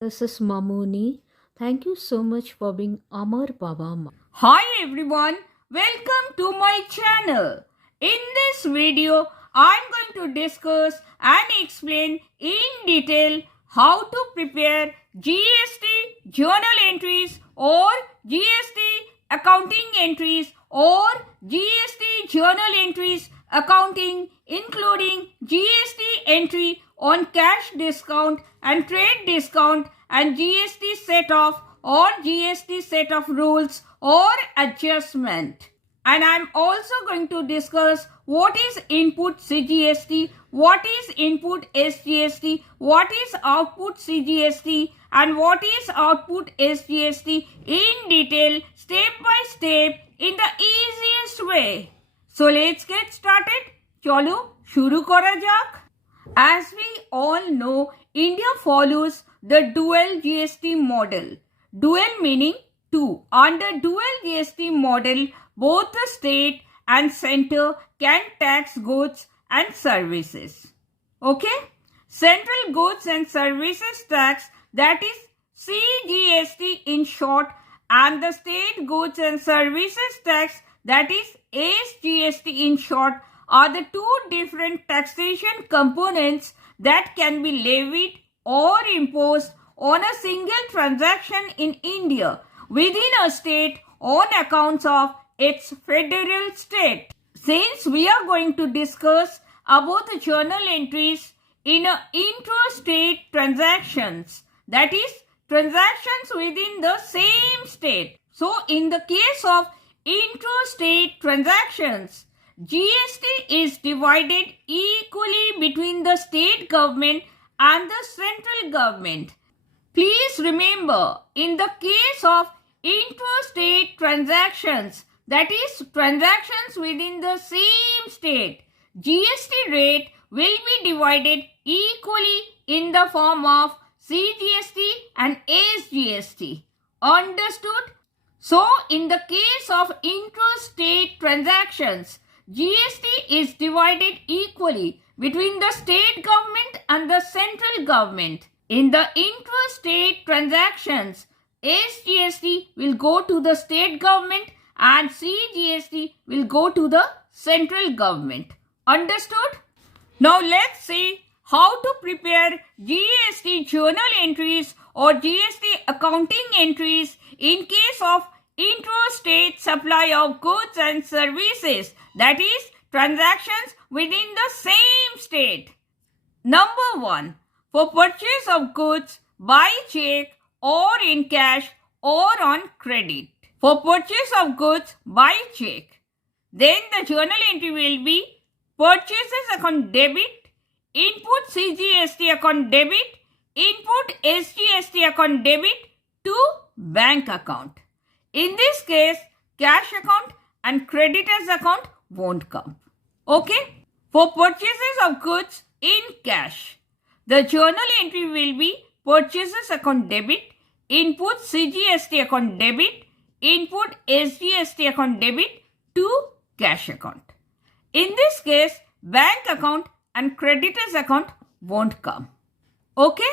This is Mamuni. Thank you so much for being Amar Baba. Hi everyone, welcome to my channel. In this video, I'm going to discuss and explain in detail how to prepare GST journal entries or GST accounting entries or GST journal entries accounting including GST entry on cash discount and trade discount and GST set off or GST set of rules or adjustment. And I'm also going to discuss what is input CGST, what is input SGST, what is output CGST and what is output SGST in detail, step by step in the easiest way. So let's get started. চলো শুরু করা যাক. As we all know, India follows the dual GST model. Dual meaning two. Under dual GST model, both the state and center can tax goods and services. Okay? Central goods and services tax, that is CGST in short, and the state goods and services tax, that is SGST in short, are the two different taxation components that can be levied or imposed on a single transaction in India within a state on accounts of its federal state. Since we are going to discuss about the journal entries in intra-state transactions, that is transactions within the same state. So in the case of intra-state transactions, GST is divided equally between the state government and the central government. Please remember, in the case of intra-state transactions, that is transactions within the same state, GST rate will be divided equally in the form of CGST and SGST. Understood? So, in the case of intra-state transactions, GST is divided equally between the state government and the central government. In the intra-state transactions, SGST will go to the state government and CGST will go to the central government. Understood? Now let's see how to prepare GST journal entries or GST accounting entries in case of intra-state supply of goods and services, that is transactions within the same state. Number 1. For purchase of goods by check or in cash or on credit. For purchase of goods by check, then the journal entry will be purchases account debit, input CGST account debit, input SGST account debit to bank account. In this case, cash account and creditors account won't come. Okay? For purchases of goods in cash, the journal entry will be purchases account debit, input CGST account debit, input SGST account debit to cash account. In this case, bank account and creditors account won't come. Okay?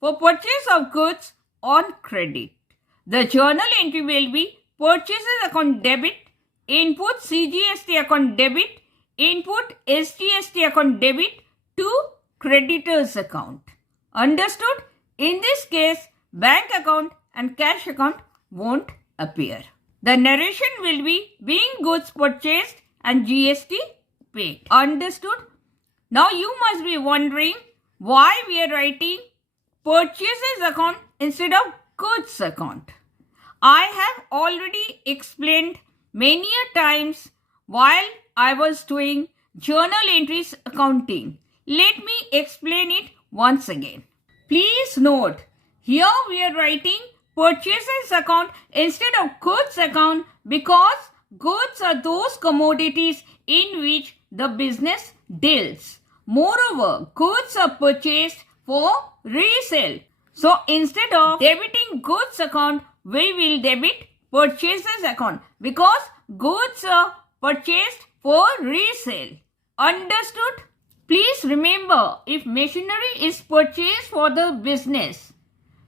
For purchase of goods on credit, the journal entry will be purchases account debit, input CGST account debit, input SGST account debit to creditors account. Understood? In this case, bank account and cash account won't appear. The narration will be being goods purchased and GST paid. Understood? Now you must be wondering why we are writing purchases account instead of goods account. I have already explained many a times while I was doing journal entries accounting. Let me explain it once again. Please note, here we are writing purchases account instead of goods account because goods are those commodities in which the business deals. Moreover, goods are purchased for resale. So instead of debiting goods account, we will debit purchases account because goods are purchased for resale. Understood? Please remember, if machinery is purchased for the business,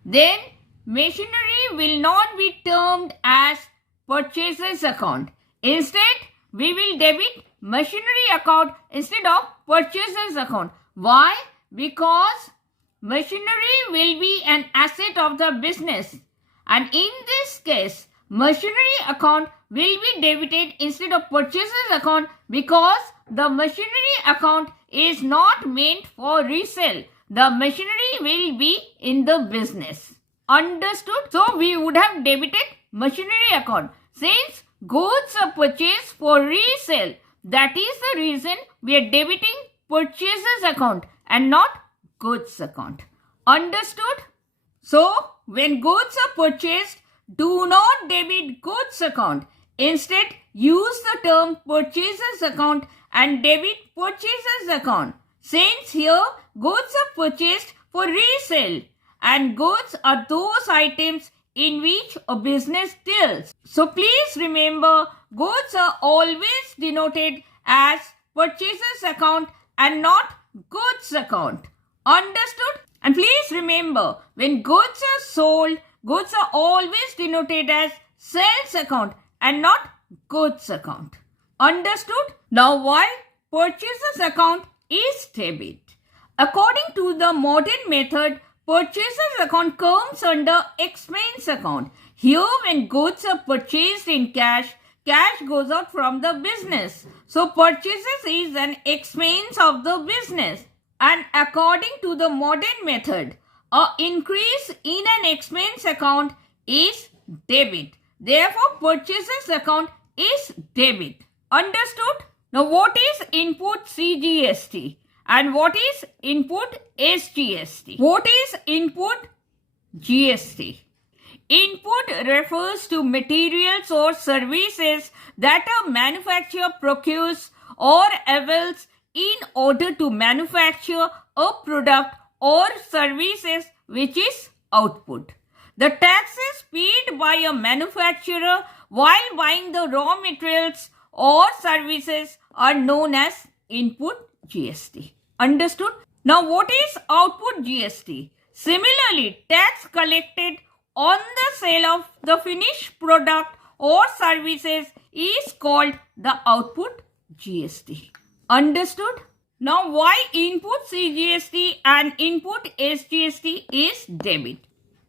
then machinery will not be termed as purchases account. Instead, we will debit machinery account instead of purchases account. Why? Because machinery will be an asset of the business, and in this case, machinery account will be debited instead of purchases account because the machinery account is not meant for resale. The machinery will be in the business. Understood? So we would have debited machinery account. Since goods are purchased for resale, that is the reason we are debiting purchases account and not goods account. Understood? So when goods are purchased, do not debit goods account. Instead, use the term purchases account and debit purchases account. Since here goods are purchased for resale and goods are those items in which a business deals. So please remember, goods are always denoted as purchases account and not goods account. Understood? And please remember, when goods are sold, goods are always denoted as sales account and not goods account. Understood? Now why purchases account is debit? According to the modern method, purchases account comes under expense account. Here when goods are purchased in cash, cash goes out from the business. So purchases is an expense of the business. And according to the modern method, an increase in an expense account is debit. Therefore, purchases account is debit. Understood? Now, what is input CGST and what is input SGST? What is input GST? Input refers to materials or services that a manufacturer procures or avails in order to manufacture a product or services which is output. The taxes paid by a manufacturer while buying the raw materials or services are known as input GST. Understood? Now what is output GST? Similarly, tax collected on the sale of the finished product or services is called the output GST. Understood? Now why input CGST and input SGST is debit?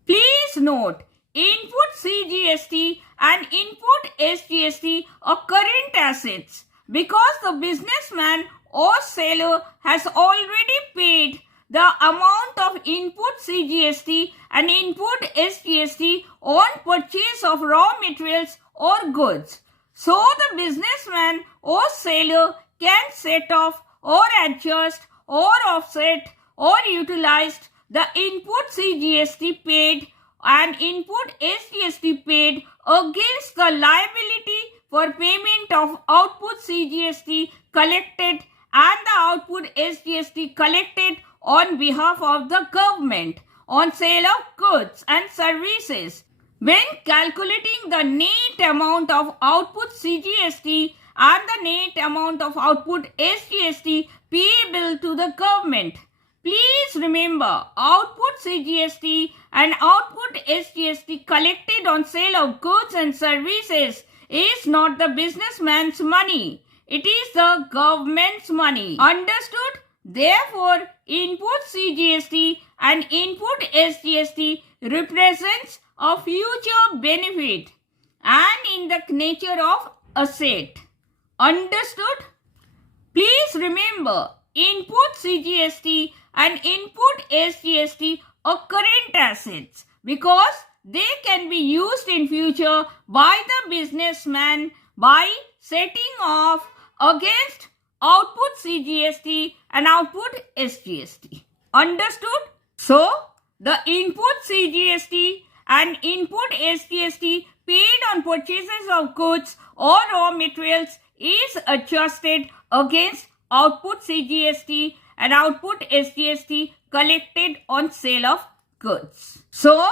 Please note, input CGST and input SGST are current assets because the businessman or seller has already paid the amount of input CGST and input SGST on purchase of raw materials or goods. So the businessman or seller can set off or adjust or offset or utilized the input CGST paid and input SGST paid against the liability for payment of output CGST collected and the output SGST collected on behalf of the government on sale of goods and services. When calculating the net amount of output CGST and the net amount of output SGST payable to the government, please remember, output CGST and output SGST collected on sale of goods and services is not the businessman's money. It is the government's money. Understood? Therefore, input CGST and input SGST represents a future benefit and in the nature of asset. Understood? Please remember, input CGST and input SGST are current assets because they can be used in future by the businessman by setting off against output CGST and output SGST. Understood? So, the input CGST and input SGST paid on purchases of goods or raw materials is adjusted against output CGST and output SGST collected on sale of goods. So,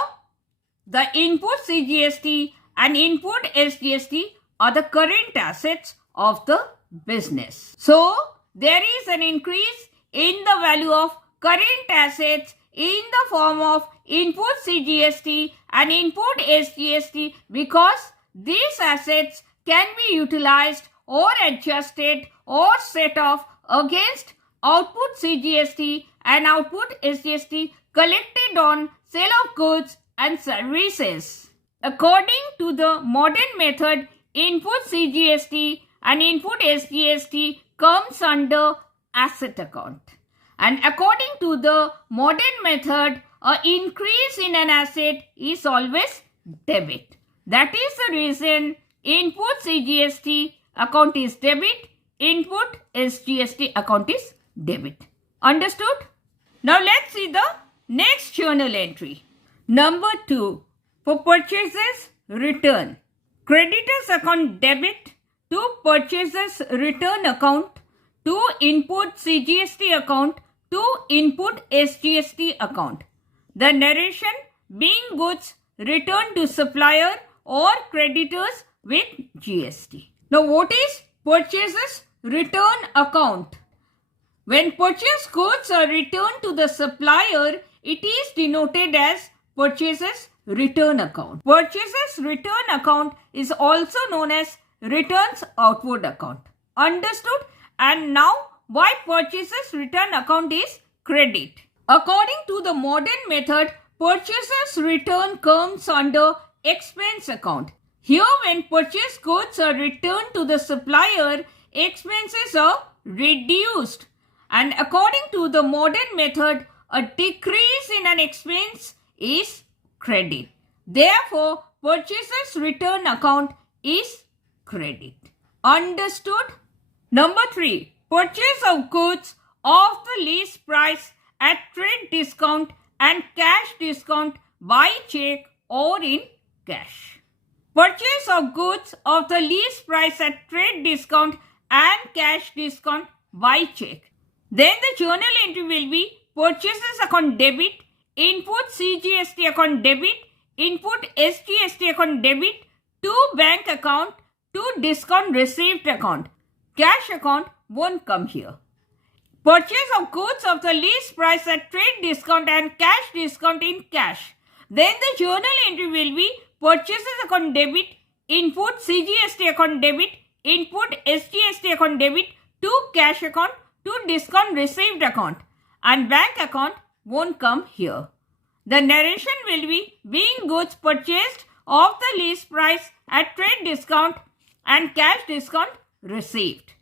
the input CGST and input SGST are the current assets of the business. So, there is an increase in the value of current assets in the form of input CGST and input SGST because these assets can be utilized or adjusted or set off against output CGST and output SGST collected on sale of goods and services. According to the modern method, input CGST and input SGST comes under asset account. And according to the modern method, an increase in an asset is always debit. That is the reason input CGST account is debit, input SGST account is debit. Understood? Now let's see the next journal entry. Number 2. For purchases return. Creditors account debit to purchases return account to input CGST account to input SGST account. The narration being goods returned to supplier or creditors with GST. Now what is purchases return account? When purchased goods are returned to the supplier, it is denoted as purchases return account. Purchases return account is also known as returns outward account. Understood? And now why purchases return account is credit? According to the modern method, purchases return comes under expense account. Here when purchased goods are returned to the supplier, expenses are reduced. And according to the modern method, a decrease in an expense is credit. Therefore, purchases return account is credit. Understood? Number 3. Purchase of goods of the least price at trade discount and cash discount by check or in cash. Purchase of goods of the least price at trade discount and cash discount by check. Then the journal entry will be purchases account debit, input CGST account debit, input SGST account debit to bank account to discount received account. Cash account won't come here. Purchase of goods of the least price at trade discount and cash discount in cash. Then the journal entry will be purchases account debit, input CGST account debit, input SGST account debit to cash account to discount received account, and bank account won't come here. The narration will be being goods purchased of the least price at trade discount and cash discount received.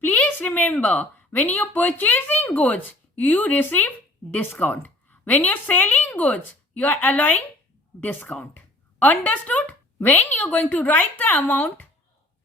Please remember, when you are purchasing goods, you receive discount. When you are selling goods, you are allowing discount. Understood? When you are going to write the amount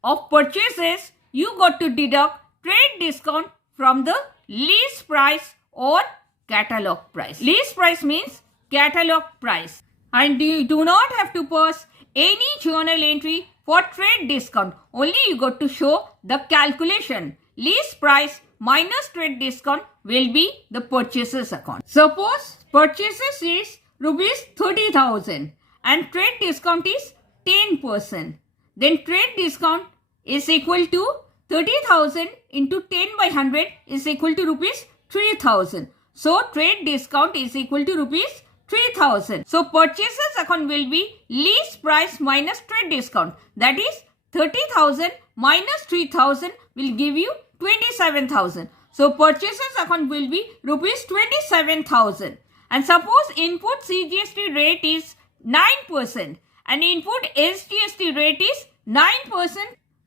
of purchases, you got to deduct trade discount from the least price or catalog price. Least price means catalog price. And you do not have to pass any journal entry for trade discount. Only you got to show the calculation. Least price minus trade discount will be the purchases account. Suppose purchases is rupees 30,000 and trade discount is 10%. Then trade discount is equal to 30,000 into 10 by 100 is equal to rupees 3,000. So trade discount is equal to rupees 3,000. So purchases account will be least price minus trade discount. That is 30,000 minus 3,000 will give you 27,000. So purchases account will be rupees 27,000. And suppose input CGST rate is 9% and input SGST rate is 9%.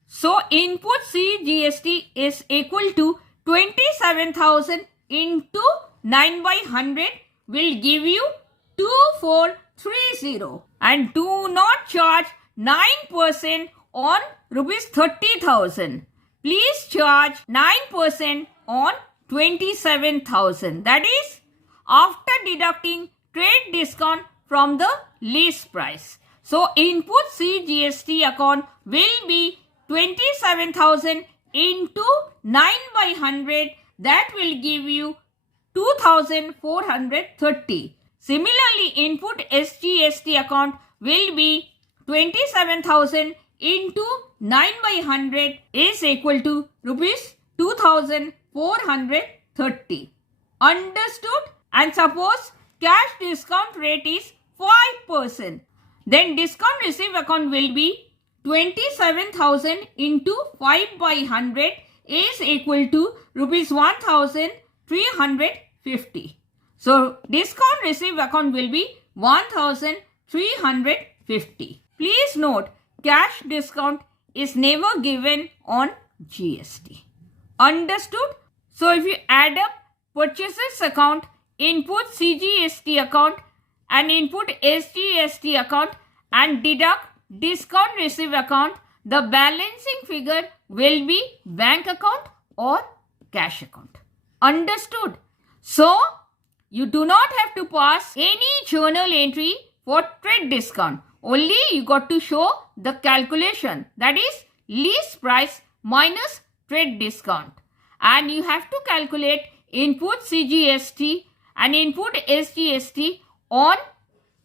So input CGST is equal to 27,000 into 9 by 100 will give you 2430. And do not charge 9% on rupees 30,000. Please charge 9% on 27,000. That is after deducting trade discount from the least price. So input CGST account will be 27,000 into 9 by 100. That will give you 2,430. Similarly, input SGST account will be 27,000 into 9 by 100 is equal to rupees 2,430. Understood? And suppose cash discount rate is 5%. Then discount received account will be 27,000 into 5 by 100 is equal to rupees 1,350. So discount received account will be 1,350. Please note, cash discount is never given on GST. Understood? So if you add up purchases account, input CGST account and input SGST account and deduct discount received account, the balancing figure will be bank account or cash account. Understood? So you do not have to pass any journal entry for trade discount. Only you got to show the calculation, that is list price minus trade discount. And you have to calculate input CGST and input SGST on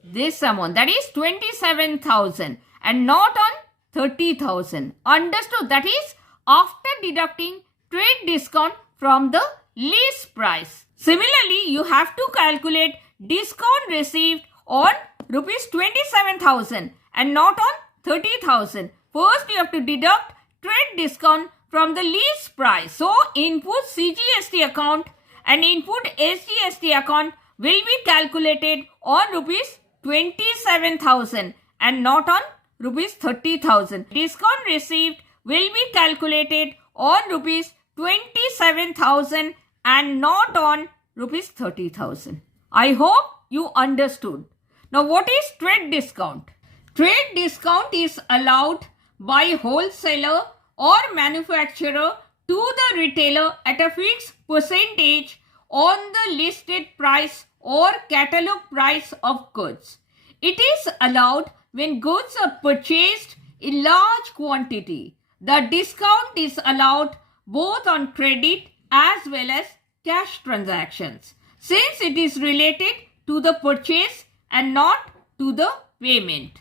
this amount, that is 27,000 and not on 30,000. Understood? That is after deducting trade discount from the list price. Similarly, you have to calculate discount received on rupees 27,000 and not on 30,000. First, you have to deduct trade discount from the list price. So, input CGST account and input SGST account will be calculated on rupees 27,000 and not on rupees 30,000. Discount received will be calculated on rupees 27,000 and not on rupees 30,000. I hope you understood. Now, what is trade discount? Trade discount is allowed by wholesaler or manufacturer to the retailer at a fixed percentage on the listed price or catalog price of goods. It is allowed when goods are purchased in large quantity. The discount is allowed both on credit as well as cash transactions, since it is related to the purchase and not to the payment.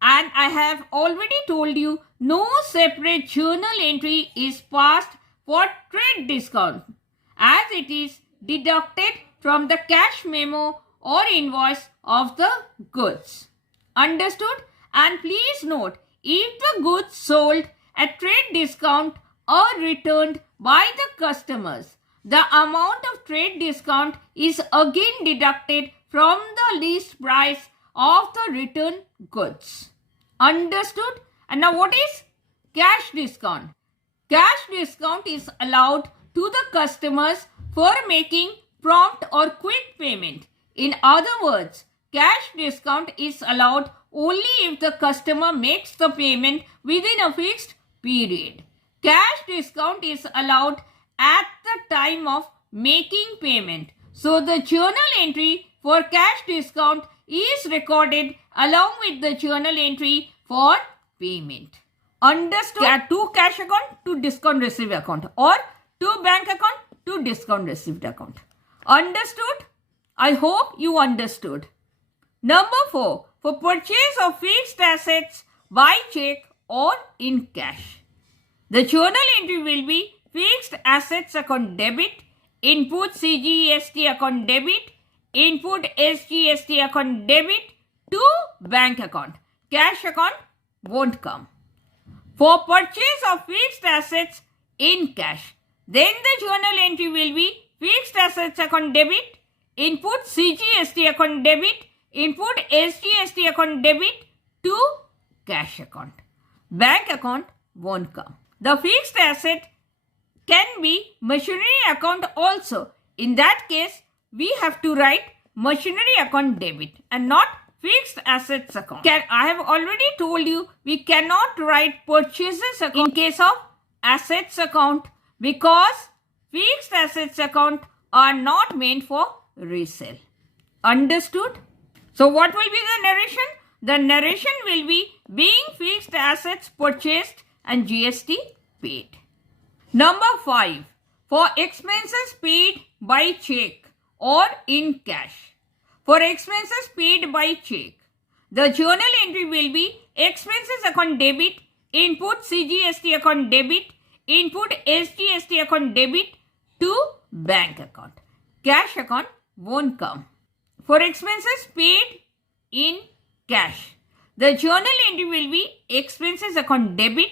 And I have already told you, no separate journal entry is passed for trade discount, as it is deducted from the cash memo or invoice of the goods. Understood? And please note, if the goods sold at trade discount are returned by the customers, the amount of trade discount is again deducted from the list price of the returned goods. Understood? And now what is cash discount? Cash discount is allowed to the customers for making prompt or quick payment. In other words, cash discount is allowed only if the customer makes the payment within a fixed period. Cash discount is allowed at the time of making payment. So the journal entry for cash discount is recorded along with the journal entry for payment. Understood? To cash account, to discount received account, or to bank account, to discount received account. Understood? I hope you understood. Number 4. For purchase of fixed assets by check or in cash, the journal entry will be fixed assets account debit, input CGST account debit, input SGST account debit to bank account. Cash account won't come. For purchase of fixed assets in cash, then the journal entry will be fixed assets account debit, input CGST account debit, input SGST account debit to cash account. Bank account won't come. The fixed asset can be machinery account also. In that case, we have to write machinery account debit and not fixed assets account. I have already told you we cannot write purchases account in case of assets account because fixed assets account are not meant for resale. Understood? So what will be the narration? The narration will be being fixed assets purchased and GST paid. Number 5. For expenses paid by check or in cash. For expenses paid by check, the journal entry will be expenses account debit, input CGST account debit, input SGST account debit to bank account. Cash account won't come. for expenses paid in cash. The journal entry will be expenses account debit,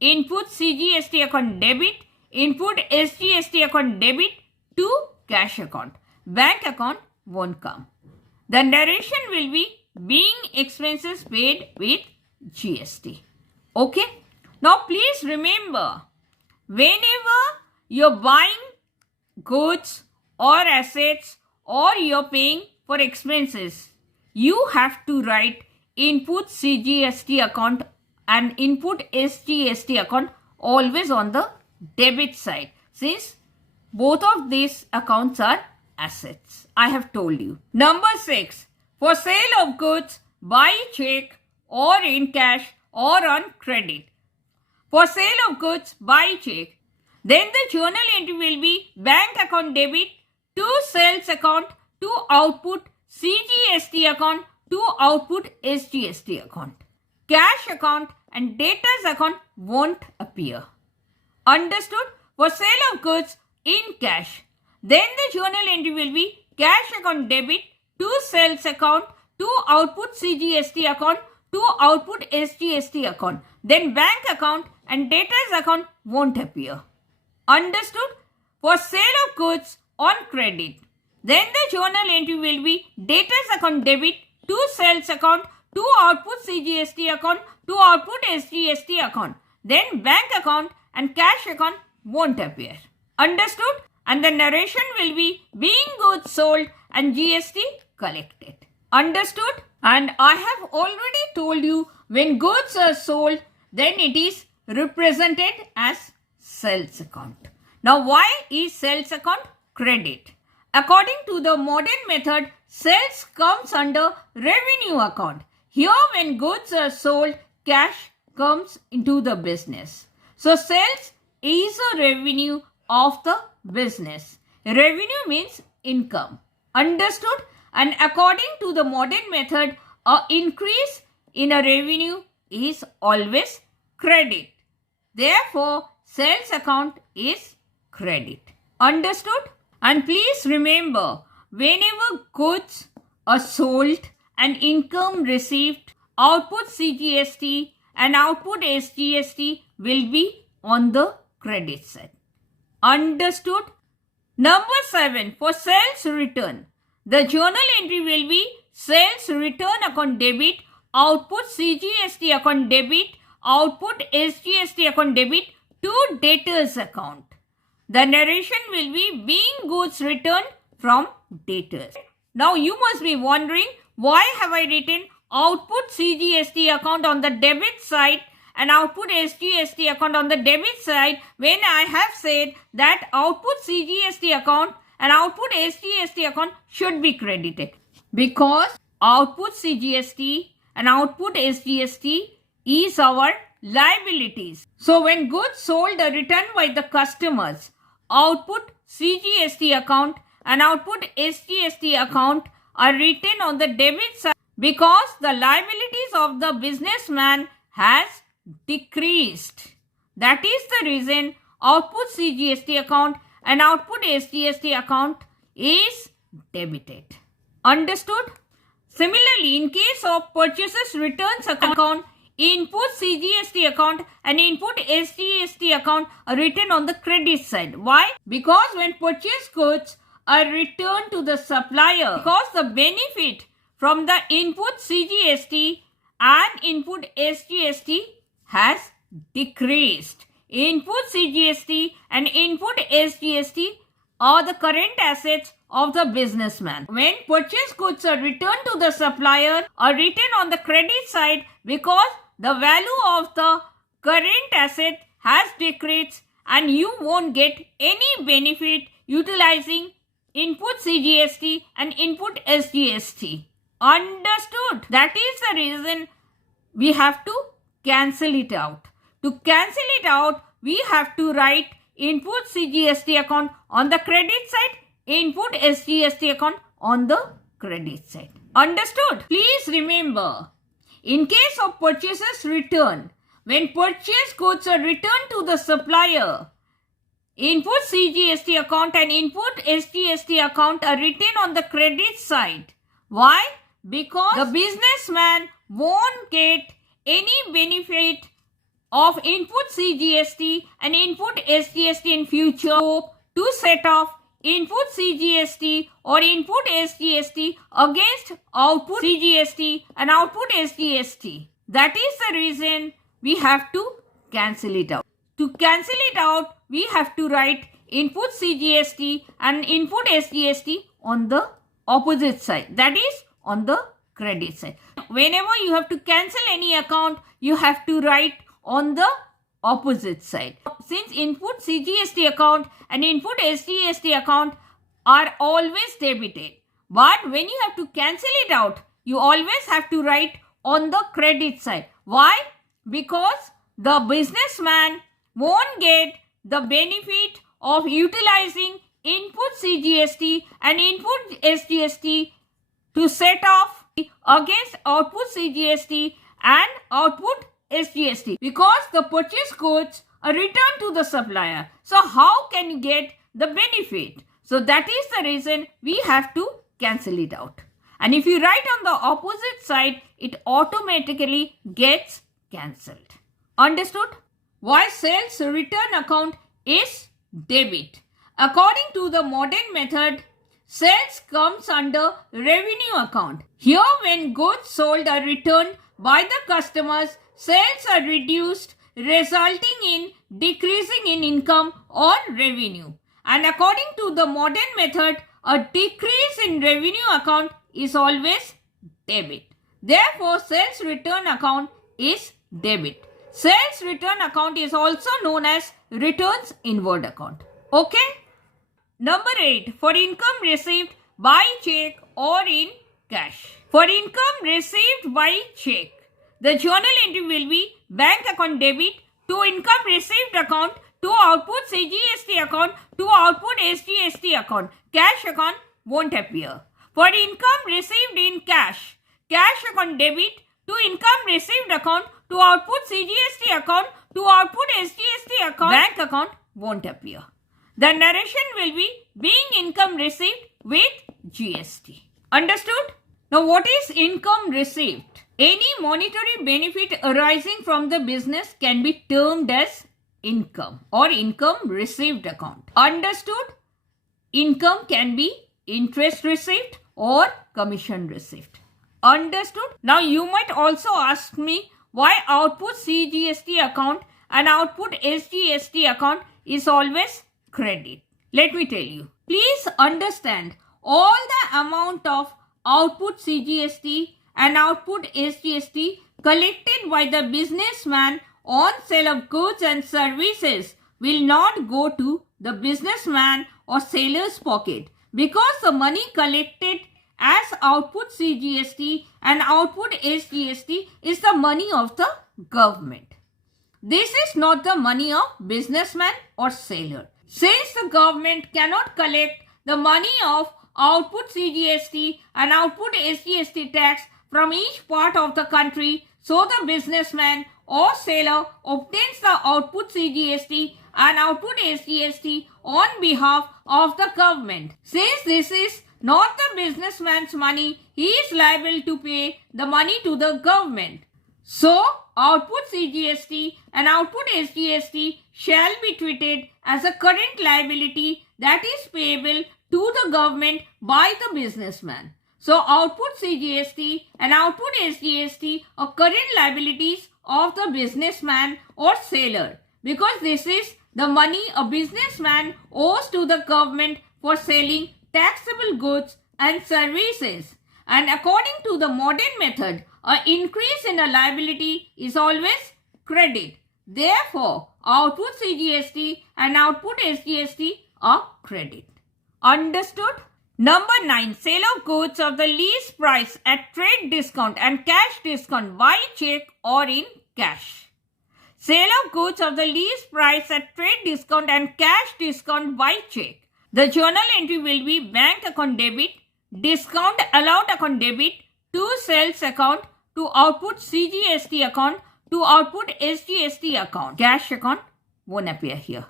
input CGST account debit, input SGST account debit to cash account. Bank account won't come. The narration will be being expenses paid with GST. Okay. Now please remember, whenever you're buying goods or assets or you're paying for expenses, you have to write input CGST account and input SGST account always on the debit side, since both of these accounts are assets. I have told you. Number 6. For sale of goods, by check or in cash or on credit. For sale of goods, by check, then the journal entry will be bank account debit to sales account to output CGST account to output SGST account. Cash account and debtors account won't appear. Understood? For sale of goods in cash, then the journal entry will be cash account debit to sales account to output CGST account to output SGST account. Then bank account and debtors account won't appear. Understood? For sale of goods on credit, then the journal entry will be debtors account debit to sales account to output CGST account to output SGST account. Then bank account and cash account won't appear. Understood? And the narration will be being goods sold and GST collected. Understood? And I have already told you, when goods are sold, then it is represented as sales account. Now why is sales account credit? According to the modern method, sales comes under revenue account. Here when goods are sold, cash comes into the business. So sales is a revenue of the business. Revenue means income. Understood? And according to the modern method, an increase in a revenue is always credit. Therefore, sales account is credit. Understood? And please remember, whenever goods are sold and income received, output CGST and output SGST will be on the credit side. Understood? Number 7. For sales return, the journal entry will be sales return account debit, output CGST account debit, output SGST account debit to debtors account. The narration will be being goods returned from debtors. Now you must be wondering, why have I written output CGST account on the debit side and output SGST account on the debit side, when I have said that output CGST account and output SGST account should be credited? Because output CGST and output SGST is our liabilities. So when goods sold are returned by the customers, output CGST account and output SGST account are written on the debit side because the liabilities of the businessman has decreased. That is the reason output CGST account and output SGST account is debited. Understood? Similarly, in case of purchases returns account, input CGST account and input SGST account are written on the credit side. Why? Because when purchased goods are returned to the supplier, because the benefit from the input CGST and input SGST has decreased. Input CGST and input SGST are the current assets of the businessman. When purchased goods are returned to the supplier are written on the credit side because the value of the current asset has decreased and you won't get any benefit utilizing input CGST and input SGST. Understood? That is the reason we have to cancel it out. To cancel it out, we have to write input CGST account on the credit side, input SGST account on the credit side. Understood? Please remember, in case of purchases return, when purchased goods are returned to the supplier, input CGST account and input SGST account are written on the credit side. Why? Because the businessman won't get any benefit of input CGST and input SGST in future to set off input CGST or input SGST against output CGST and output SGST. That is the reason we have to cancel it out. To cancel it out, we have to write input CGST and input SGST on the opposite side. That is on the credit side. Whenever you have to cancel any account, you have to write on the opposite side. Since input CGST account and input SGST account are always debited, but when you have to cancel it out, you always have to write on the credit side. Why? Because the businessman won't get the benefit of utilizing input CGST and input SGST to set off against output CGST and output SGST, because the purchase goods are returned to the supplier. So how can you get the benefit? So that is the reason we have to cancel it out. And if you write on the opposite side, it automatically gets cancelled. Understood? Why sales return account is debit? According to the modern method, sales comes under revenue account. Here, when goods sold are returned by the customers, sales are reduced, resulting in decreasing in income or revenue. And according to the modern method, a decrease in revenue account is always debit. Therefore, sales return account is debit. Sales return account is also known as returns inward account. Okay? Number 8. For income received by check or in cash. For income received by check, the journal entry will be bank account debit to income received account to output CGST account to output SGST account. Cash account won't appear. For income received in cash, cash account debit to income received account to output CGST account to output SGST account. Bank account won't appear. The narration will be being income received with GST. Understood? Now what is income received? Any monetary benefit arising from the business can be termed as income or income received account. Understood? Income can be interest received or commission received. Understood? Now you might also ask me why output CGST account and output SGST account is always credit. Let me tell you. Please understand, all the amount of output CGST and output SGST collected by the businessman on sale of goods and services will not go to the businessman or seller's pocket, because the money collected as output CGST and output SGST is the money of the government. This is not the money of businessman or seller. Since the government cannot collect the money of output CGST and output SGST tax from each part of the country, so the businessman or seller obtains the output CGST and output SGST on behalf of the government. Since this is not the businessman's money, he is liable to pay the money to the government. So, output CGST and output SGST shall be treated as a current liability that is payable to the government by the businessman. So, output CGST and output SGST are current liabilities of the businessman or seller, because this is the money a businessman owes to the government for selling taxable goods and services. And according to the modern method, an increase in a liability is always credit. Therefore, output CGST and output SGST are credit. Understood? Number 9. Sale of goods of the least price at trade discount and cash discount by check or in cash. Sale of goods of the least price at trade discount and cash discount by check. The journal entry will be bank account debit, discount allowed account debit to sales account to output CGST account to output SGST account. Cash account won't appear here.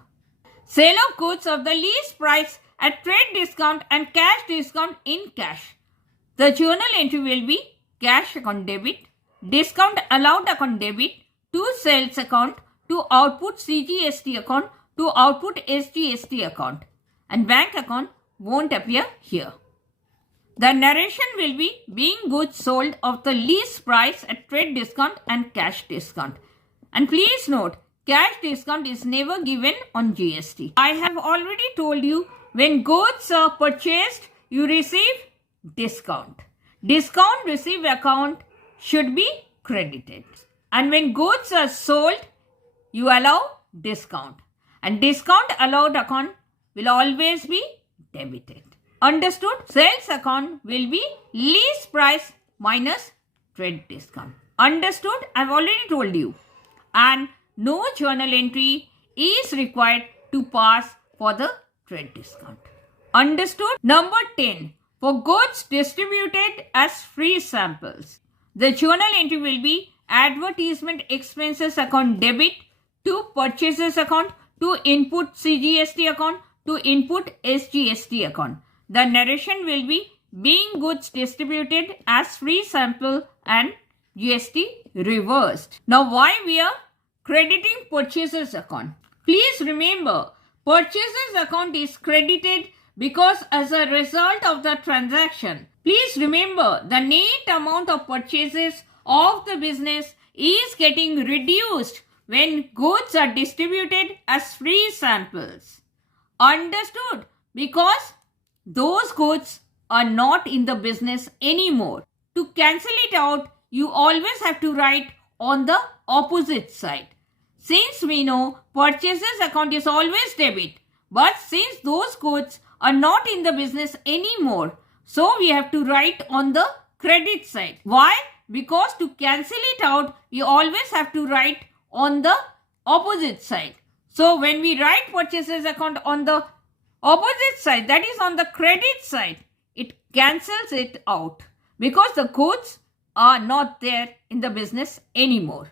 Sale of goods of the least price at trade discount and cash discount in cash. The journal entry will be cash account debit, discount allowed account debit, to sales account, to output CGST account, to output SGST account, and bank account won't appear here. The narration will be being goods sold of the least price at trade discount and cash discount. And please note, cash discount is never given on GST. I have already told you, when goods are purchased, you receive discount. Discount received account should be credited. And when goods are sold, you allow discount. And discount allowed account will always be debited. Understood? Sales account will be least price minus trade discount. Understood? I've already told you. And no journal entry is required to pass for the trade discount. Understood? Number 10. For goods distributed as free samples, the journal entry will be advertisement expenses account debit, to purchases account, to input CGST account, to input SGST account. The narration will be being goods distributed as free sample and GST reversed. Now why we are crediting purchases account? Please remember, purchases account is credited because as a result of the transaction. Please remember, the net amount of purchases of the business is getting reduced when goods are distributed as free samples. Understood? Because those goods are not in the business anymore. To cancel it out, you always have to write on the opposite side. Since we know purchases account is always debit, but since those goods are not in the business anymore, so we have to write on the credit side. Why? Because to cancel it out, we always have to write on the opposite side. So when we write purchases account on the opposite side, that is on the credit side, it cancels it out because the goods are not there in the business anymore.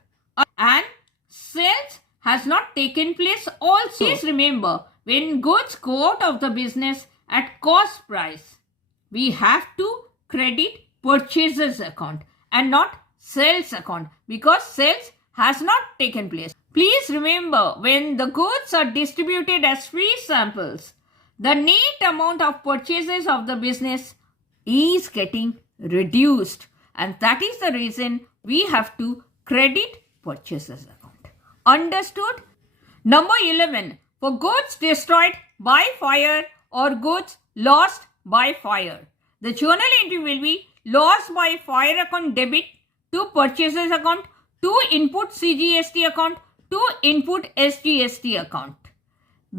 And sales has not taken place also. Please remember, when goods go out of the business at cost price, we have to credit purchases account and not sales account because sales has not taken place. Please remember, when the goods are distributed as free samples, the net amount of purchases of the business is getting reduced, and that is the reason we have to credit purchases account. Understood? Number 11. For goods destroyed by fire or goods lost by fire, the journal entry will be lost by fire account debit, to purchases account, to input CGST account, to input SGST account.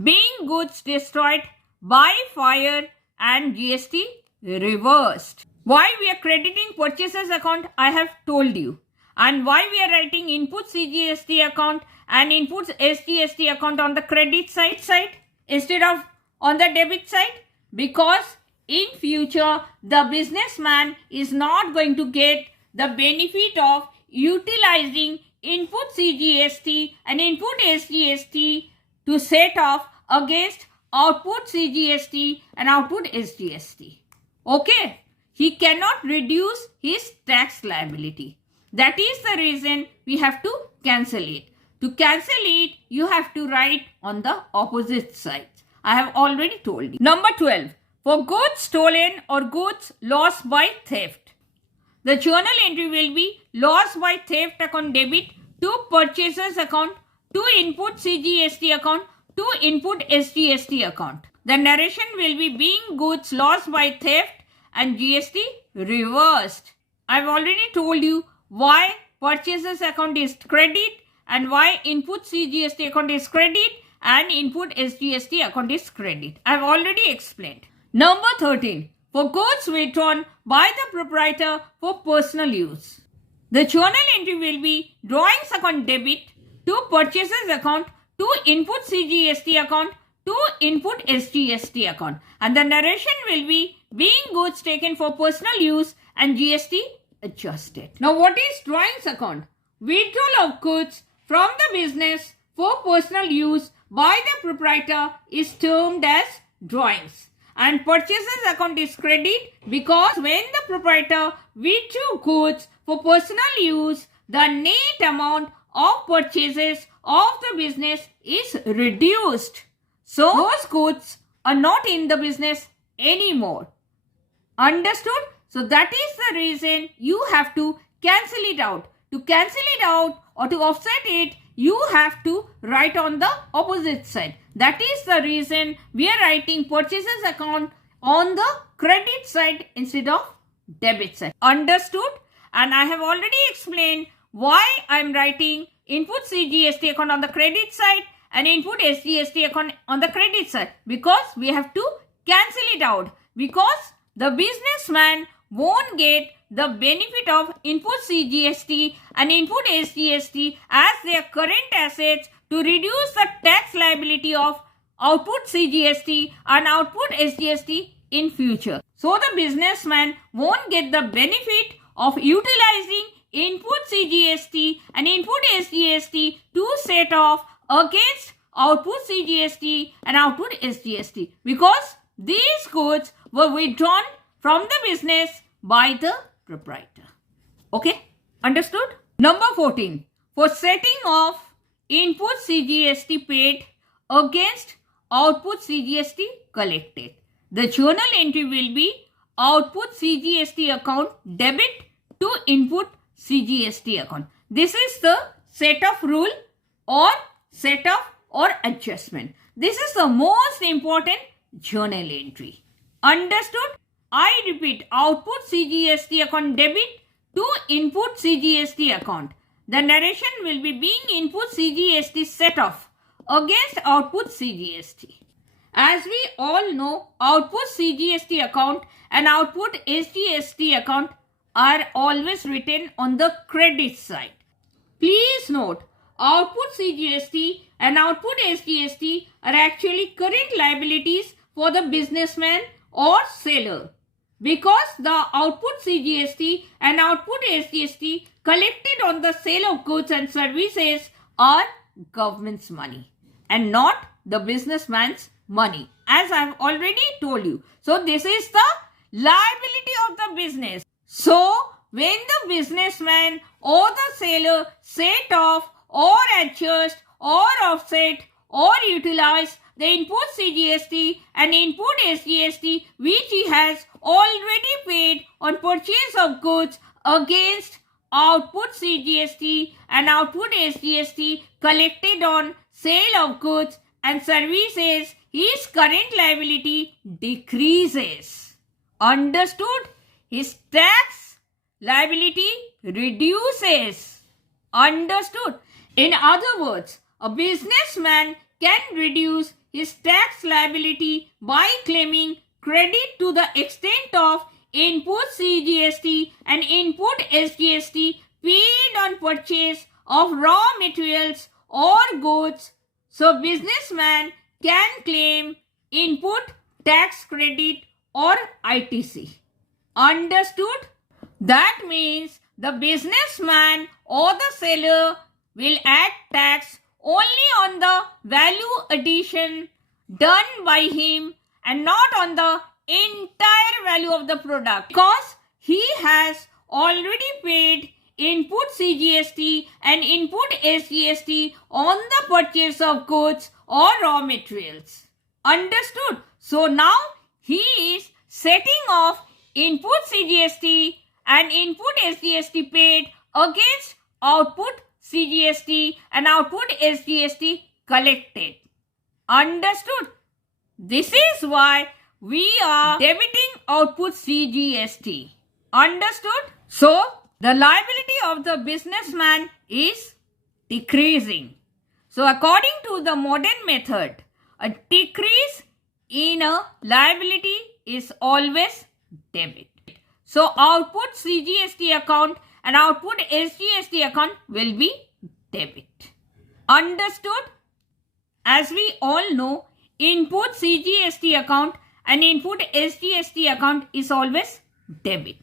Being goods destroyed by fire and GST reversed. Why we are crediting purchases account, I have told you. And why we are writing input CGST account and input SGST account on the credit side instead of on the debit side? Because in future, the businessman is not going to get the benefit of utilizing input CGST and input SGST to set off against output CGST and output SGST. Okay? He cannot reduce his tax liability. That is the reason we have to cancel it. To cancel it, you have to write on the opposite side. I have already told you. Number 12. For goods stolen or goods lost by theft, the journal entry will be lost by theft account debit, to purchases account, to input CGST account, to input SGST account. The narration will be being goods lost by theft and GST reversed. I have already told you why purchases account is credit and why input CGST account is credit and input SGST account is credit. I have already explained. Number 13. For goods withdrawn by the proprietor for personal use, the journal entry will be drawings account debit, to purchases account, to input CGST account, to input SGST account. And the narration will be being goods taken for personal use and GST adjusted. Now what is drawings account? Withdrawal of goods from the business for personal use by the proprietor is termed as drawings. and purchases account is credit because when the proprietor withdrew goods for personal use, the net amount of purchases of the business is reduced. So those goods are not in the business anymore. Understood? So that is the reason you have to cancel it out. To cancel it out or to offset it, you have to write on the opposite side. That is the reason we are writing purchases account on the credit side instead of debit side. Understood? And I have already explained why I am writing input CGST account on the credit side and input SGST account on the credit side, because we have to cancel it out, because the businessman won't get the benefit of input CGST and input SGST as their current assets to reduce the tax liability of output CGST and output SGST in future. So the businessman won't get the benefit of utilizing input CGST and input SGST to set off against output CGST and output SGST, because these goods were withdrawn from the business by the proprietor. Okay? Understood? Number 14. For setting off input CGST paid against output CGST collected, the journal entry will be output CGST account debit to input CGST account. This is the set off rule or set off or adjustment. This is the most important journal entry. Understood? I repeat, output CGST account debit to input CGST account. The narration will be being input CGST set off against output CGST. As we all know, output CGST account and output SGST account are always written on the credit side. Please note, output CGST and output SGST are actually current liabilities for the businessman or seller, because the output CGST and output SGST collected on the sale of goods and services are government's money and not the businessman's money, as I have already told you. So this is the liability of the business. So when the businessman or the seller set off or adjust or offset or utilize the input CGST and input SGST which he has already paid on purchase of goods against output CGST and output SGST collected on sale of goods and services, his current liability decreases. Understood? His tax liability reduces. Understood? In other words, a businessman can reduce his tax liability by claiming credit to the extent of input CGST and input SGST paid on purchase of raw materials or goods. So businessman can claim input tax credit or ITC. Understood? That means the businessman or the seller will add tax only on the value addition done by him and not on the entire value of the product, because he has already paid input CGST and input SGST on the purchase of goods or raw materials. Understood? So now he is setting off input CGST and input SGST paid against output CGST and output SGST collected. Understood? This is why we are debiting output CGST. Understood? So, the liability of the businessman is decreasing. So, according to the modern method, a decrease in a liability is always debit. So, output CGST account and output SGST account will be debit. Understood? As we all know, input CGST account and input SGST account is always debit.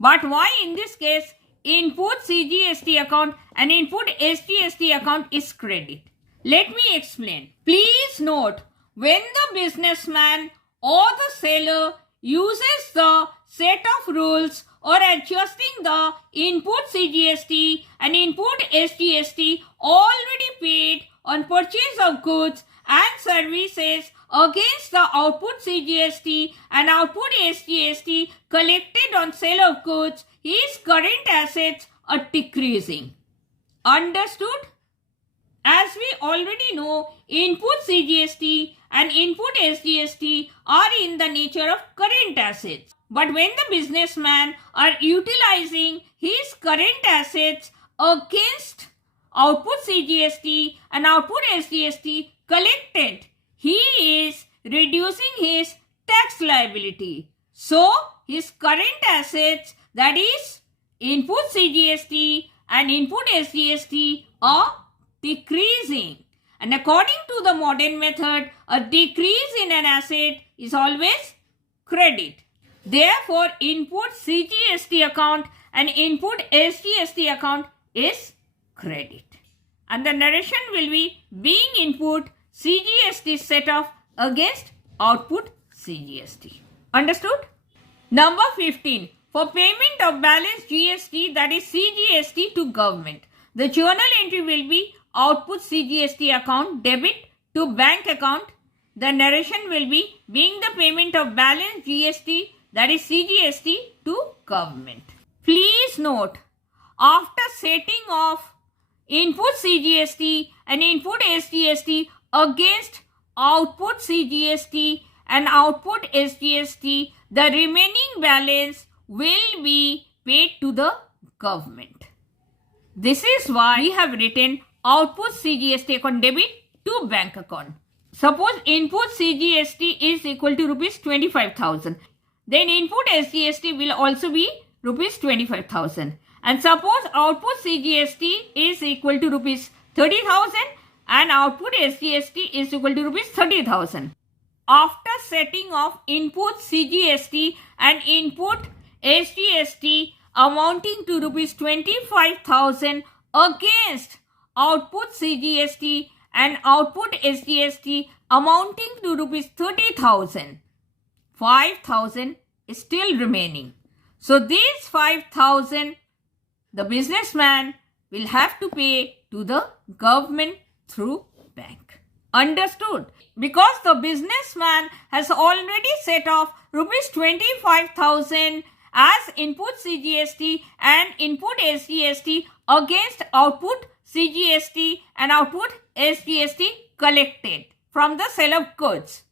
But why in this case input CGST account and input SGST account is credit? Let me explain. Please note, when the businessman or the seller uses the set of rules or adjusting the input CGST and input SGST already paid on purchase of goods and services against the output CGST and output SGST collected on sale of goods, his current assets are decreasing. Understood? As we already know, input CGST and input SGST are in the nature of current assets. But when the businessman are utilizing his current assets against output CGST and output SGST collected, he is reducing his tax liability. So, his current assets, that is input CGST and input SGST, are decreasing. And according to the modern method, a decrease in an asset is always credit. Therefore, input CGST account and input SGST account is credit. And the narration will be being input CGST set off against output CGST. Understood? Number 15. For payment of balance GST, that is CGST to government, the journal entry will be output CGST account debit to bank account. The narration will be being the payment of balance GST, that is CGST to government. Please note, after setting off input CGST and input SGST against output CGST and output SGST, the remaining balance will be paid to the government. This is why we have written output CGST account debit to bank account. Suppose input CGST is equal to rupees 25,000. Then input SGST will also be rupees 25,000. And suppose output CGST is equal to rupees 30,000 and output SGST is equal to rupees 30,000. After setting off input CGST and input SGST amounting to rupees 25,000 against output CGST and output SGST amounting to rupees 30,000, 5,000 is still remaining. So these 5,000 the businessman will have to pay to the government through bank. Understood? Because the businessman has already set off rupees 25,000 as input CGST and input SGST against output CGST and output SGST collected from the sale of goods.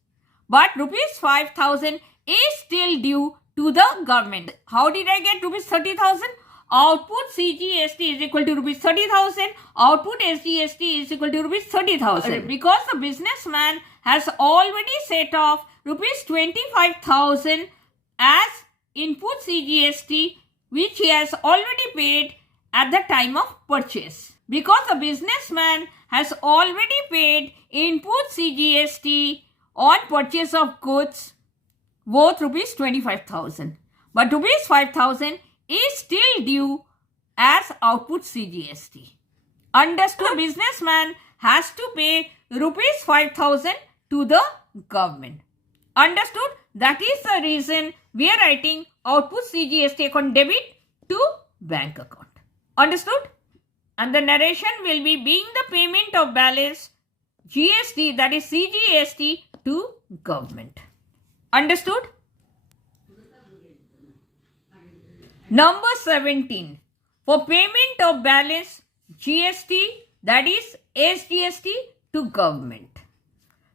But rupees 5,000 is still due to the government. How did I get rupees 30,000? Output CGST is equal to rupees 30,000. Output SGST is equal to rupees 30,000. Because the businessman has already set off rupees 25,000 as input CGST, which he has already paid at the time of purchase. Because the businessman has already paid input CGST on purchase of goods worth rupees 25,000. But rupees 5,000 is still due as output CGST. Understood? Businessman has to pay rupees 5,000 to the government. Understood? That is the reason we are writing output CGST account debit to bank account. Understood? And the narration will be being the payment of balance GST, that is CGST to government. Understood? Number 17. For payment of balance GST, that is SGST to government,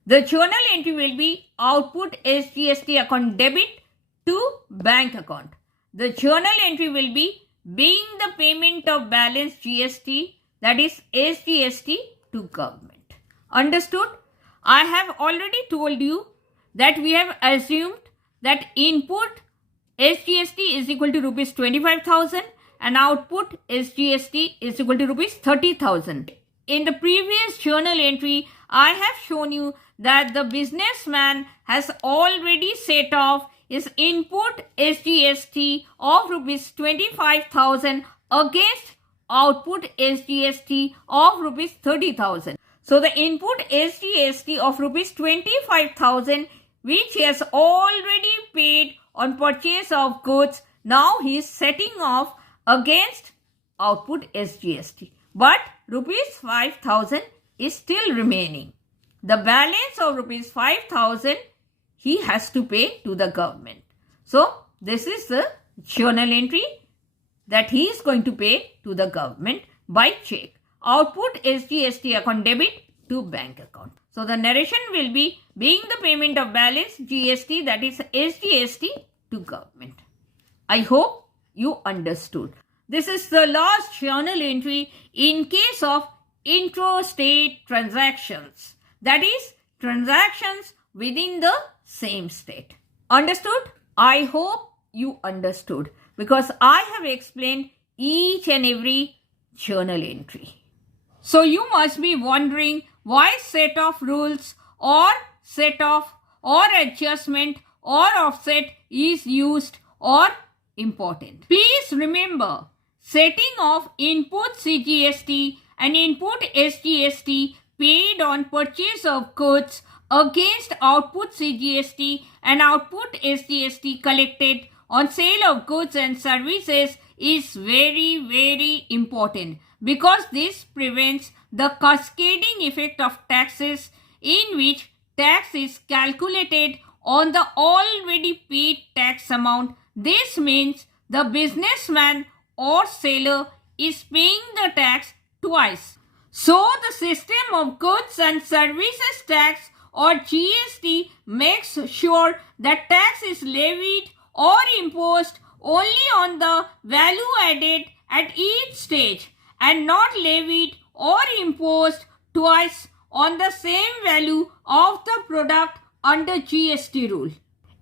the journal entry will be output SGST account debit to bank account. The journal entry will be being the payment of balance GST, that is SGST to government. Understood? I have already told you that we have assumed that input SGST is equal to rupees 25,000 and output SGST is equal to rupees 30,000. In the previous journal entry, I have shown you that the businessman has already set off his input SGST of rupees 25,000 against output SGST of rupees 30,000. So the input SGST of rupees 25,000 which he has already paid on purchase of goods. Now he is setting off against output SGST. But rupees 5,000 is still remaining. The balance of rupees 5,000 he has to pay to the government. So this is the journal entry that he is going to pay to the government by check. Output SGST account debit to bank account. So the narration will be being the payment of balance GST, that is SGST, to government. I hope you understood. This is the last journal entry in case of intrastate transactions, that is transactions within the same state. Understood? I hope you understood, because I have explained each and every journal entry. So you must be wondering why set of rules or set off or adjustment or offset is used or important. Please remember, setting off input CGST and input SGST paid on purchase of goods against output CGST and output SGST collected on sale of goods and services is very, very important, because this prevents the cascading effect of taxes, in which tax is calculated on the already paid tax amount. This means the businessman or seller is paying the tax twice. So the system of goods and services tax or GST makes sure that tax is levied or imposed only on the value added at each stage and not levied or imposed twice on the same value of the product under GST rule.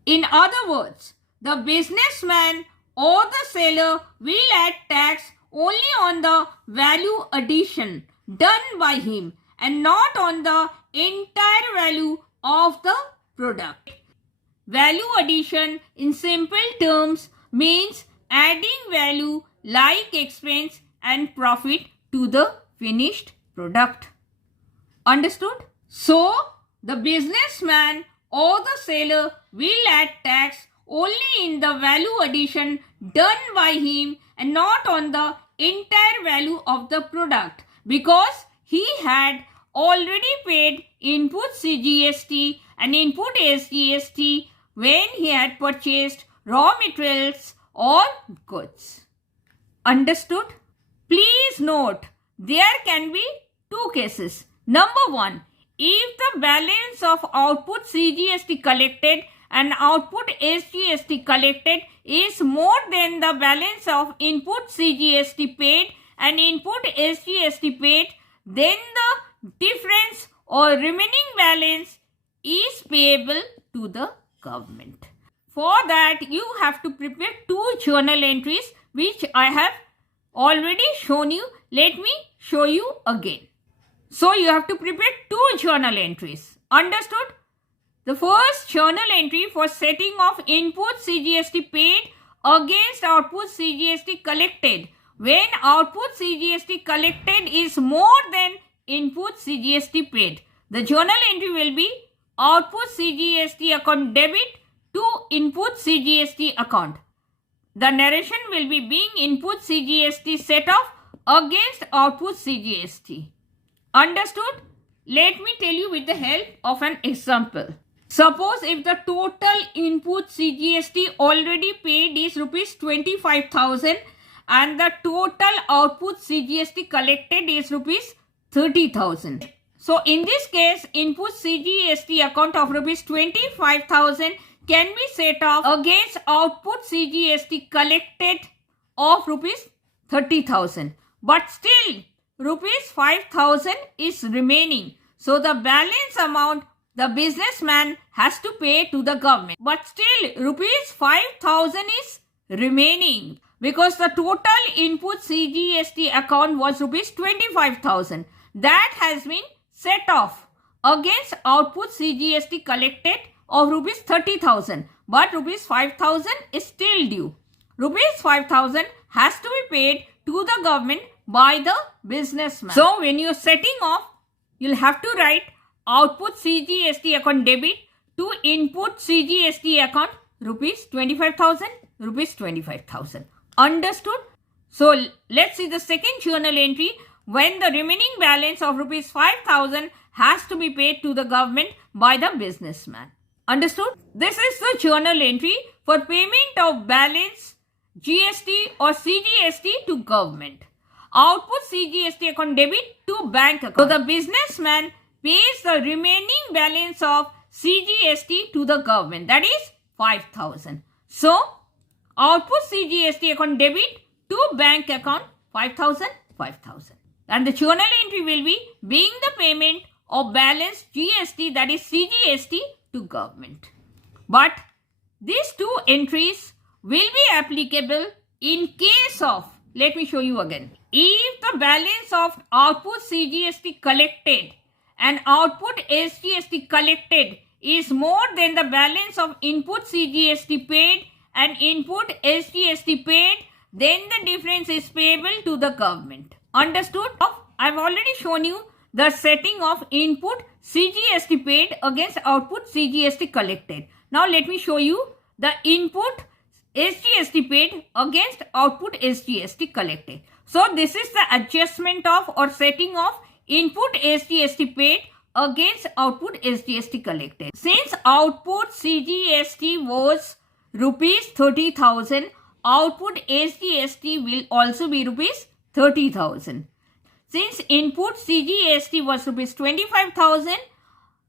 In other words, the businessman or the seller will add tax only on the value addition done by him and not on the entire value of the product. Value addition in simple terms means adding value like expense and profit to the finished product. Understood? So, the businessman or the seller will add tax only in the value addition done by him and not on the entire value of the product, because he had already paid input CGST and input SGST when he had purchased raw materials or goods. Understood? Please note, there can be two cases. Number one, if the balance of output CGST collected and output SGST collected is more than the balance of input CGST paid and input SGST paid, then the difference or remaining balance is payable to the government. For that, you have to prepare two journal entries which I have already shown you. Let me show you again. So you have to prepare two journal entries. Understood? The first journal entry for setting off input CGST paid against output CGST collected when output CGST collected is more than input CGST paid. The journal entry will be output CGST account debit to input CGST account. The narration will be being input CGST set off against output CGST. Understood? Let me tell you with the help of an example. Suppose if the total input CGST already paid is rupees 25,000 and the total output CGST collected is rupees 30,000. So in this case, input CGST account of rupees 25,000 can be set off against output CGST collected of rupees 30,000. But still, rupees 5,000 is remaining. So the balance amount the businessman has to pay to the government. But still, rupees 5,000 is remaining because the total input CGST account was rupees 25,000. That has been set off against output CGST collected of rupees 30,000. But rupees 5,000 is still due. Rupees 5,000 has to be paid to the government by the businessman. So when you are setting off, you'll have to write output CGST account debit to input CGST account rupees 25,000, rupees 25,000. Understood? So let's see the second journal entry when the remaining balance of rupees 5,000 has to be paid to the government by the businessman. Understood? This is the journal entry for payment of balance GST or CGST to government. Output CGST account debit to bank account. So the businessman pays the remaining balance of CGST to the government, that is 5,000. So output CGST account debit to bank account 5,000, 5,000. And the journal entry will be being the payment of balance GST, that is CGST, to government. But these two entries will be applicable in case of, let me show you again. If the balance of output CGST collected and output SGST collected is more than the balance of input CGST paid and input SGST paid, then the difference is payable to the government. Understood? I've already shown you the setting of input CGST paid against output CGST collected. Now let me show you the input SGST paid against output SGST collected. So this is the adjustment of or setting of input SGST paid against output SGST collected. Since output CGST was rupees 30,000, output SGST will also be rupees 30,000. Since input CGST was rupees 25,000,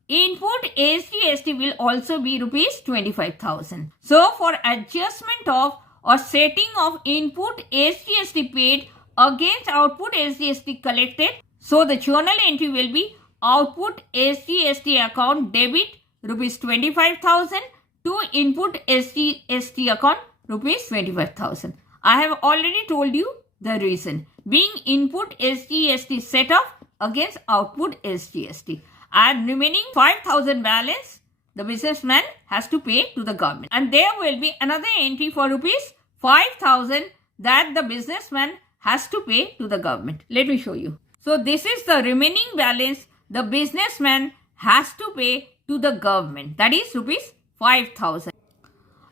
input SGST will also be rupees 25,000. So for adjustment of or setting of input SGST paid against output SGST collected, so the journal entry will be output SGST account debit rupees 25,000 to input SGST account rupees 25,000. I have already told you the reason, being input SGST set off against output SGST, and remaining 5,000 balance the businessman has to pay to the government, and there will be another entry for rupees 5,000 that the businessman has to pay to the government. Let me show you. So this is the remaining balance the businessman has to pay to the government, that is rupees 5,000.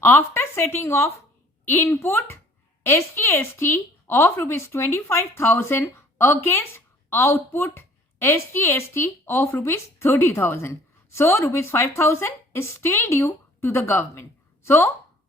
After setting off input SGST of rupees 25,000 against output SGST of rupees 30,000. So rupees 5,000 is still due to the government. So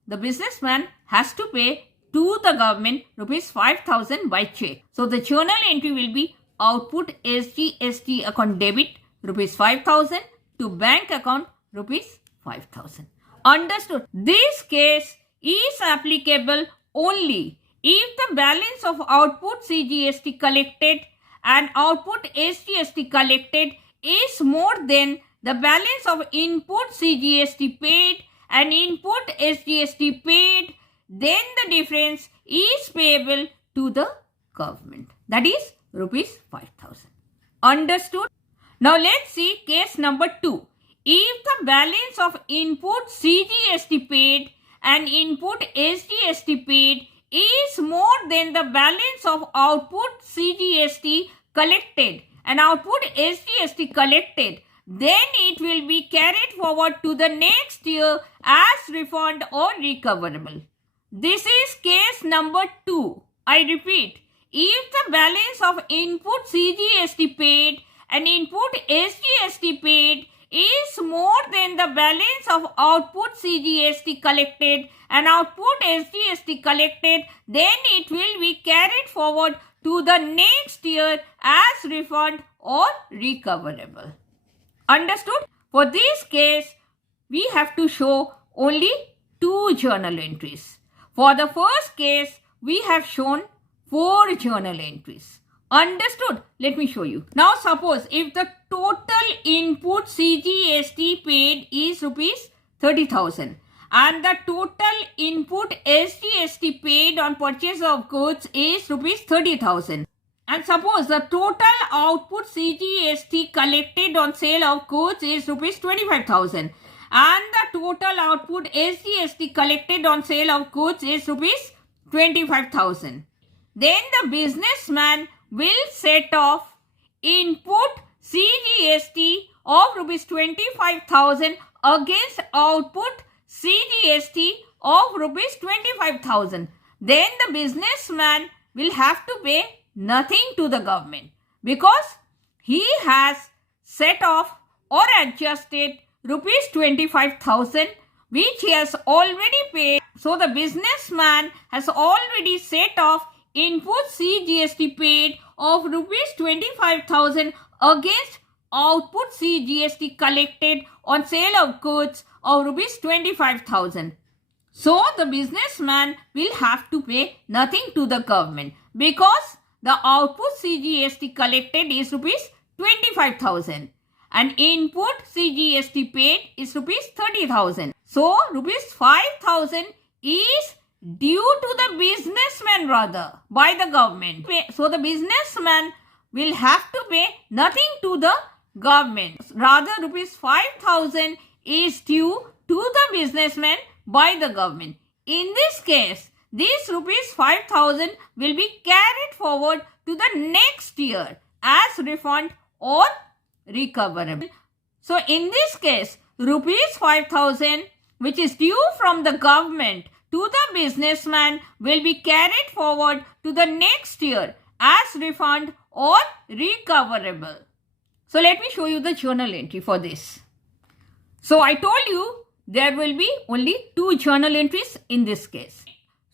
the businessman has to pay to the government rupees 5,000 by check. So the journal entry will be output SGST account debit rupees 5,000 to bank account rupees 5,000. Understood? This case is applicable only if the balance of output CGST collected and output SGST collected is more than the balance of input CGST paid and input SGST paid, then the difference is payable to the government, that is rupees 5,000. Understood? Now let's see case number 2. If the balance of input CGST paid and input SGST paid is more than the balance of output CGST collected and output SGST collected, then it will be carried forward to the next year as refund or recoverable. This is case number 2. I repeat, if the balance of input CGST paid and input SGST paid is more than the balance of output CGST collected and output SGST collected, then it will be carried forward to the next year as refund or recoverable. Understood? For this case, we have to show only 2 journal entries. For the first case, we have shown 4 journal entries. Understood? Let me show you. Now suppose if the total input CGST paid is rupees 30,000 and the total input SGST paid on purchase of goods is rupees 30,000, and suppose the total output CGST collected on sale of goods is rupees 25,000 and the total output SGST collected on sale of goods is rupees 25,000, then the businessman will set off input CGST of rupees 25,000 against output CGST of rupees 25,000. Then the businessman will have to pay nothing to the government because he has set off or adjusted rupees 25,000 which he has already paid. So the businessman has already set off input CGST paid of rupees 25,000 against output CGST collected on sale of goods of rupees 25,000. So the businessman will have to pay nothing to the government because the output CGST collected is rupees 25,000 and input CGST paid is rupees 30,000. So rupees 5,000 is due to the businessman rather by the government. So the businessman will have to pay nothing to the government. Rather rupees 5,000 is due to the businessman by the government. In this case, this rupees 5,000 will be carried forward to the next year as refund or recoverable. So in this case, rupees 5,000 which is due from the government to the businessman will be carried forward to the next year as refund or recoverable. So let me show you the journal entry for this. So I told you there will be only 2 journal entries in this case.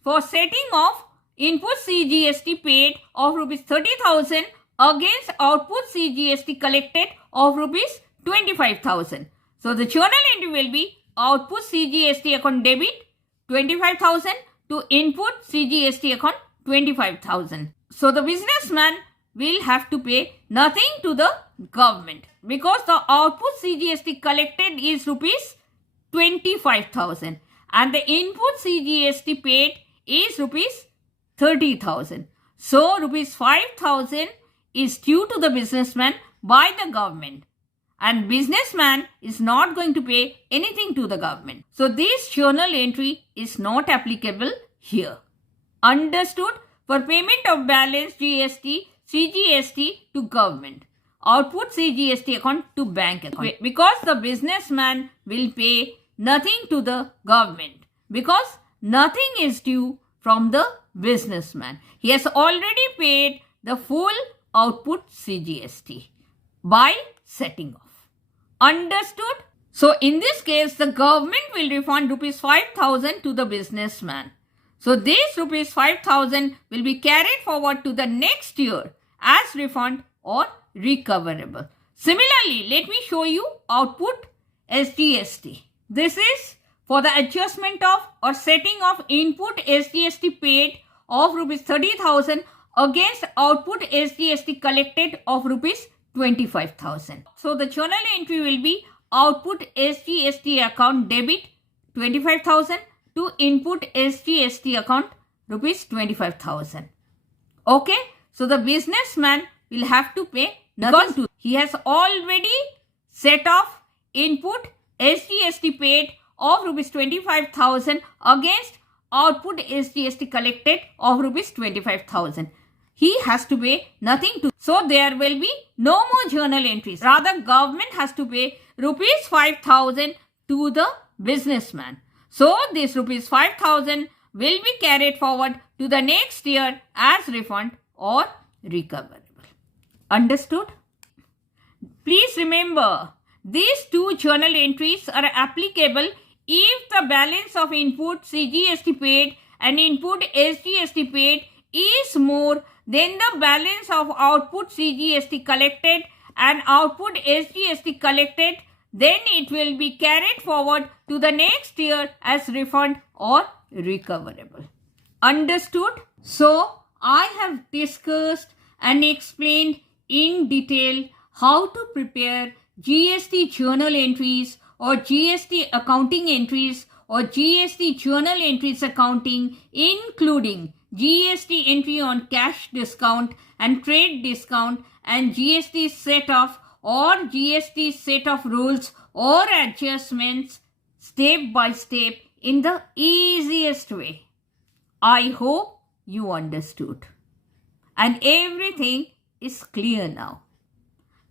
For setting off input CGST paid of rupees 30,000 against output CGST collected of rupees 25,000. So the journal entry will be output CGST account debit 25,000 to input CGST account 25,000. So the businessman will have to pay nothing to the government because the output CGST collected is rupees 25,000 and the input CGST paid is rupees 30,000. So rupees 5,000 is due to the businessman by the government and businessman is not going to pay anything to the government. So this journal entry is not applicable here. Understood? For payment of balance GST, CGST to government, output CGST account to bank account. Because the businessman will pay nothing to the government because nothing is due from the businessman. He has already paid the full output CGST by setting off. Understood? So in this case, the government will refund rupees 5,000 to the businessman. So this rupees 5,000 will be carried forward to the next year as refund or recoverable. Similarly, let me show you output SGST. This is for the adjustment of or setting of input SGST paid of rupees 30,000 against output SGST collected of rupees 25,000. So the journal entry will be output SGST account debit 25,000 to input SGST account rupees 25,000. Okay. So the businessman will have to pay nothing to. He has already set off input SGST paid of rupees 25,000 against output SGST collected of rupees 25,000. He has to pay nothing to. So there will be no more journal entries. Rather, government has to pay rupees 5,000 to the businessman. So this rupees 5,000 will be carried forward to the next year as refund or recoverable. Understood? Please remember, these 2 journal entries are applicable if the balance of input CGST paid and input SGST paid is more than the balance of output CGST collected and output SGST collected, then it will be carried forward to the next year as refund or recoverable. Understood? So, I have discussed and explained in detail how to prepare GST journal entries or GST accounting entries or GST journal entries accounting, including GST entry on cash discount and trade discount and GST set off or GST set of rules or adjustments step by step in the easiest way. I hope you understood and everything is clear now.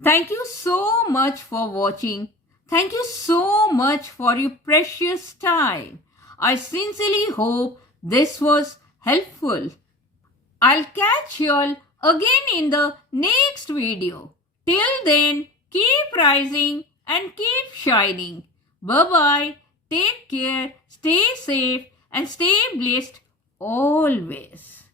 Thank you so much for watching. Thank you so much for your precious time. I sincerely hope this was helpful. I'll catch you all again in the next video. Till then, keep rising and keep shining. Bye-bye. Take care, stay safe and stay blessed always.